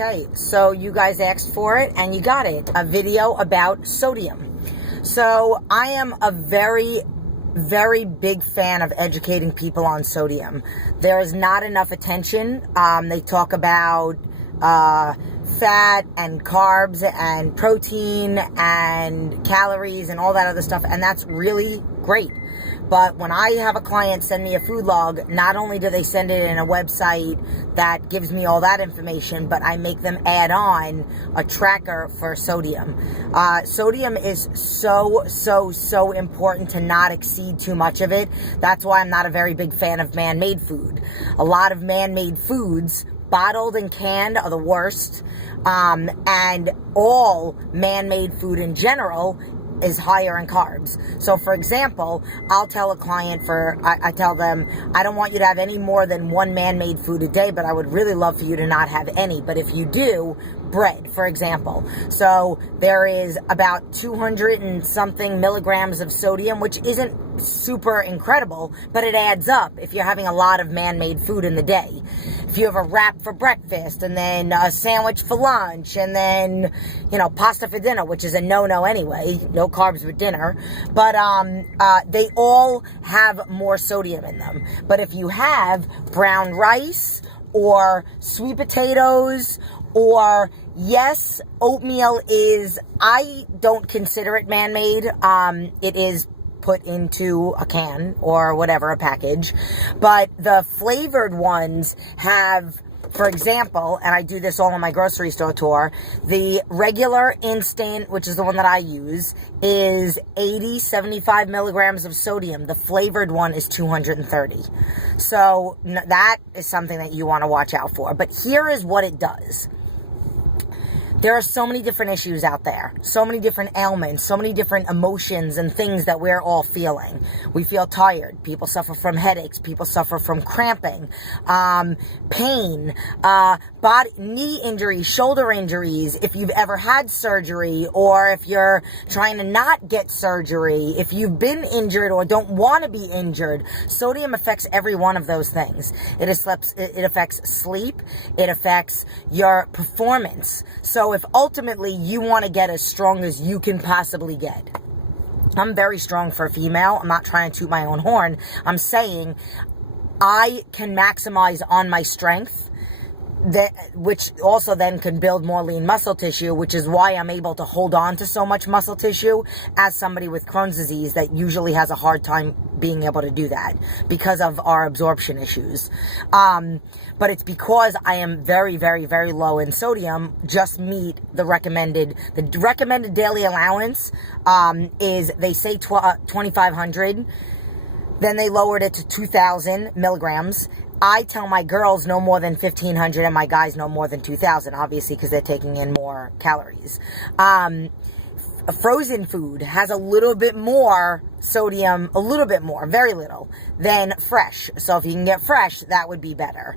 Okay, so you guys asked for it and you got it. A video about sodium. So I am a very big fan of educating people on sodium. There is not enough attention. They talk about fat and carbs and protein and calories and all that other stuff, and that's really great. But when I have a client send me a food log, not only do they send it in a website that gives me all that information, but I make them add on a tracker for sodium. Sodium is so important to not exceed too much of it. That's why I'm not a very big fan of man-made food. A lot of man-made foods, bottled and canned, are the worst. And all man-made food in general is higher in carbs. So for example, I'll tell a client I tell them, I don't want you to have any more than one man-made food a day, but I would really love for you to not have any. But if you do, bread, for example. So there is about 200 and something milligrams of sodium, which isn't super incredible, but it adds up if you're having a lot of man-made food in the day. If you have a wrap for breakfast and then a sandwich for lunch and then, pasta for dinner, which is a no-no anyway, no carbs with dinner, but they all have more sodium in them. But if you have brown rice or sweet potatoes, or yes, oatmeal I don't consider it man-made. It is put into a can or whatever, a package. But the flavored ones have, for example, and I do this all on my grocery store tour, the regular instant, which is the one that I use, is 75 milligrams of sodium. The flavored one is 230. So that is something that you want to watch out for. But here is what it does. There are so many different issues out there, so many different ailments, so many different emotions and things that we're all feeling. We feel tired. People suffer from headaches. People suffer from cramping, pain, knee injuries, shoulder injuries. If you've ever had surgery, or if you're trying to not get surgery, if you've been injured or don't want to be injured, sodium affects every one of those things. It affects sleep. It affects your performance. So if ultimately you want to get as strong as you can possibly get, I'm very strong for a female. I'm not trying to toot my own horn. I'm saying I can maximize on my strength, which also then can build more lean muscle tissue, which is why I'm able to hold on to so much muscle tissue as somebody with Crohn's disease that usually has a hard time being able to do that because of our absorption issues. But it's because I am very low in sodium, just meet the recommended daily allowance is, they say 2,500, then they lowered it to 2,000 milligrams. I tell my girls no more than 1,500 and my guys no more than 2,000, obviously, because they're taking in more calories. Frozen food has a little bit more sodium, very little, than fresh. So if you can get fresh, that would be better.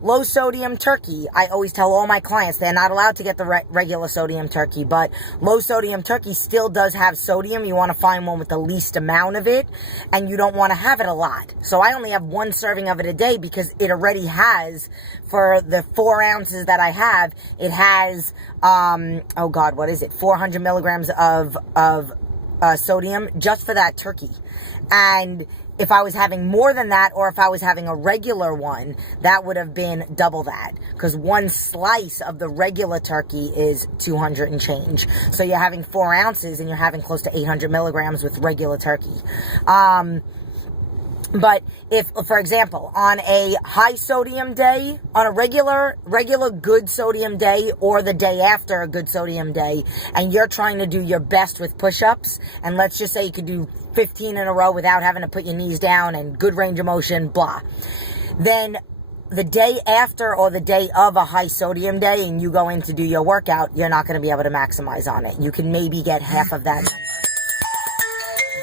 Low sodium turkey. I always tell all my clients they're not allowed to get the regular sodium turkey, but low sodium turkey still does have sodium. You want to find one with the least amount of it, and you don't want to have it a lot. So I only have one serving of it a day because it already has, for the 4 ounces that I have, it has, 400 milligrams of sodium just for that turkey. And if I was having more than that, or if I was having a regular one, that would have been double that, because one slice of the regular turkey is 200 and change. So you're having 4 ounces and you're having close to 800 milligrams with regular turkey. But if, for example, on a high sodium day, on a regular good sodium day, or the day after a good sodium day, and you're trying to do your best with push-ups, and let's just say you could do 15 in a row without having to put your knees down and good range of motion, blah, then the day after or the day of a high sodium day and you go in to do your workout, you're not going to be able to maximize on it. You can maybe get half of that number.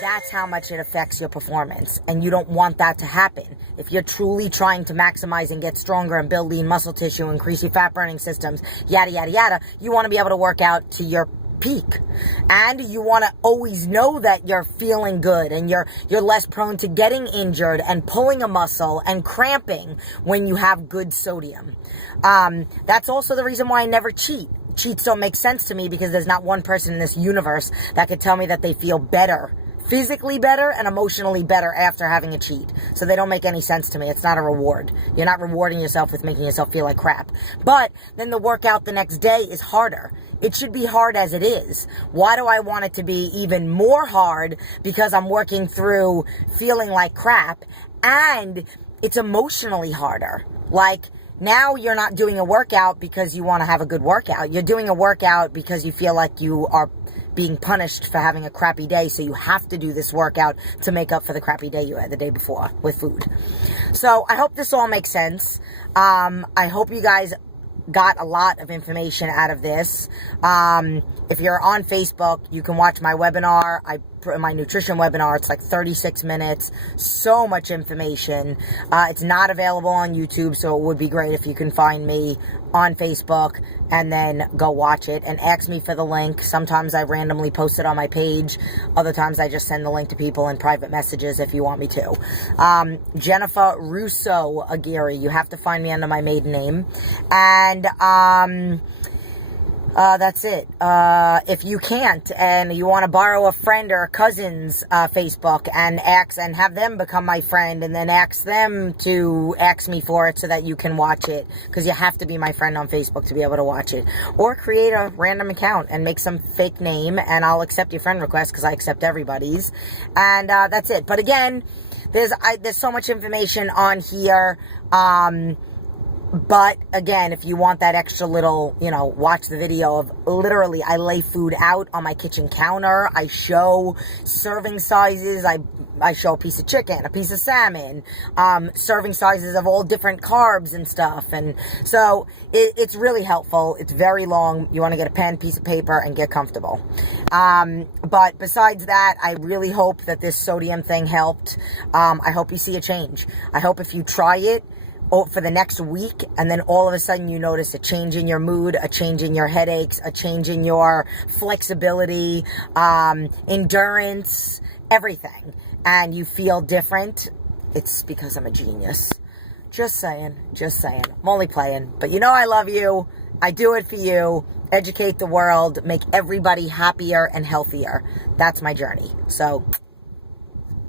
That's how much it affects your performance, and you don't want that to happen. If you're truly trying to maximize and get stronger and build lean muscle tissue, increase your fat burning systems, yada, yada, yada, you want to be able to work out to your peak. And you want to always know that you're feeling good and you're less prone to getting injured and pulling a muscle and cramping when you have good sodium. That's also the reason why I never cheat. Cheats don't make sense to me because there's not one person in this universe that could tell me that they feel better, physically better and emotionally better after having a cheat. So they don't make any sense to me. It's not a reward. You're not rewarding yourself with making yourself feel like crap. But then the workout the next day is harder. It should be hard as it is. Why do I want it to be even more hard? Because I'm working through feeling like crap, and it's emotionally harder. Like, now you're not doing a workout because you want to have a good workout. You're doing a workout because you feel like you are being punished for having a crappy day, so you have to do this workout to make up for the crappy day you had the day before with food. So I hope this all makes sense. I hope you guys got a lot of information out of this. If you're on Facebook, you can watch my webinar. My nutrition webinar. It's like 36 minutes. So much information. It's not available on YouTube, so it would be great if you can find me on Facebook and then go watch it and ask me for the link. Sometimes I randomly post it on my page. Other times I just send the link to people in private messages if you want me to. Jennifer Russo Aguirre. You have to find me under my maiden name. And that's it. If you can't and you want to borrow a friend or a cousin's Facebook and have them become my friend, and then ask them to ask me for it so that you can watch it, because you have to be my friend on Facebook to be able to watch it. Or create a random account and make some fake name, and I'll accept your friend request because I accept everybody's. And that's it. But again, there's so much information on here. But again, if you want that extra little, watch the video of literally, I lay food out on my kitchen counter. I show serving sizes. I show a piece of chicken, a piece of salmon, serving sizes of all different carbs and stuff. And so it's really helpful. It's very long. You want to get a pen, piece of paper, and get comfortable. But besides that, I really hope that this sodium thing helped. I hope you see a change. I hope if you try it for the next week, and then all of a sudden you notice a change in your mood, a change in your headaches, a change in your flexibility, endurance, everything, and you feel different, it's because I'm a genius. Just saying. I'm only playing. But I love you. I do it for you. Educate the world. Make everybody happier and healthier. That's my journey. So